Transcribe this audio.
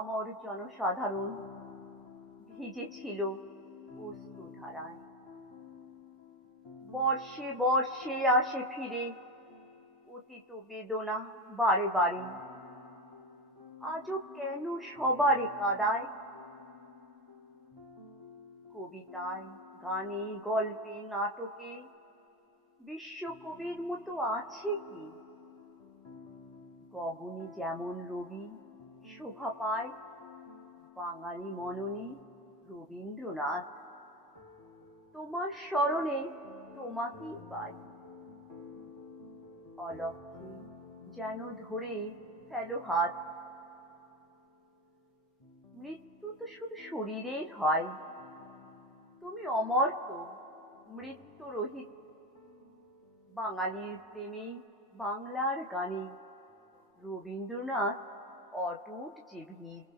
আপামর জনসাধারণ ভিজেছিল অশ্রুধারায়। বর্ষে বর্ষে আসে ফিরে অতীত বেদনা বারে বারে, আজও কেন সবারে কাঁদায়? কবিতায়, গানে, গল্পে, নাটকে বিশ্বকবির মতো আছে কি? গগনে যেমন রবি শোভা পায়, বাঙালি মননে রবীন্দ্রনাথ। তোমার স্মরণে তোমাকেই পাই, অলক্ষে যেন ধরে ফেলো হাত। মৃত্যু তো শুধু শরীরের হয়, তুমি অমর্ত্য, মৃত্যু রহিত। বাঙালির প্রেমে, বাংলার গানে রবীন্দ্রনাথ অটুট যে ভিত।